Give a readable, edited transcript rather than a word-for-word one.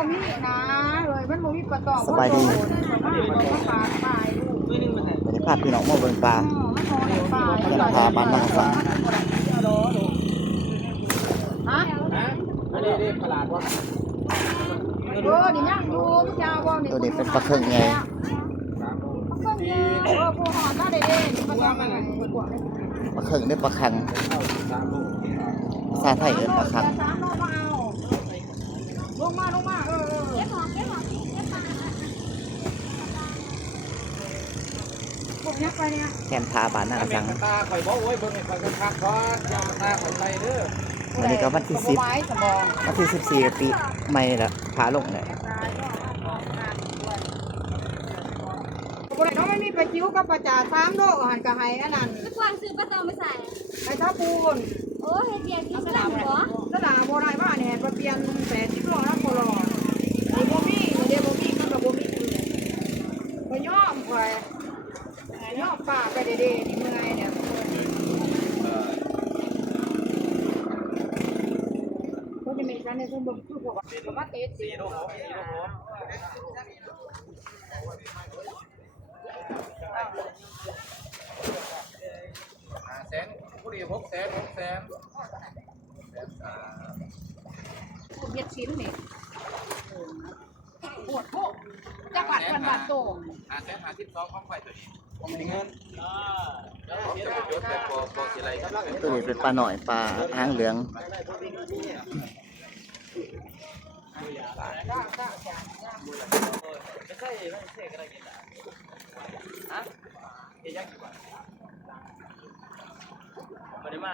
บ่มีนะเลยมันบ่มีปลาตอง สบายดี มันปลาตายลูก วันนี้พาพี่น้องมาเบิ่งปลา มันนอนในปลา เรื่องปลาบ้านนอกฟัง ฮะ อันนี้ตลาดวะ นี่นั่งดูมันยาวบ่นี่ ตัวนี้เป็นปลาเค็งไง ปลาเค็งผู้หอมมาได้เด้มันยาวมาไหนกว่า ปลาเค็งได้ปลาคังภาษาไทยเอิ้นปลาคัง 3โลมาเอาลงมาเก็บหอมพวกนี้ไปเนี่ย แคมทาบ้านนอกฟัง ตาข่อยบอกโอ้ยเบิ่งให้ข่อยกันคักเพราะยามตาข่อยไปเด้อ วันนี้ก็วันที่10 สมอง วันที่14ปีใหม่ละพาลงเลย น้องไม่มีปลาจิ้วกับปลาจ่า3โลหันกับไห้อันนั้น ทุกวันซื้อปลาตองไปใส่ ไอ้ท่าปูน โอ้เฮ็ดเบียร์กินสลับเหรอ สลาโบราณว่าเนี่ยปลาเปียน80โลแล้วโบราณไอ้บ่มีเดี๋ยวบ่มีมันก็บ่มีไปย่อมไปย่อมป่าไปเด้ๆนี่เมื่อยเนี่ยก็จะมีการในส่วนบ่คือพวกว่าเตะสิ แสนผู้ดี600,000 เฮ็ดชิ้นนี่ปวดโคกจักหวัดเพิ่นบาดโต 552ของข่อยตัวนี้ผมมีเงินแล้วผมจะจดแต่พอสิไรครับ ตัวนี้เป็นปลาหน่อยปลาหางเหลือง ไม่ใช่อะไรกินอ่ะฮะเฮ็ดยังอยู่บ่บ่ได้มา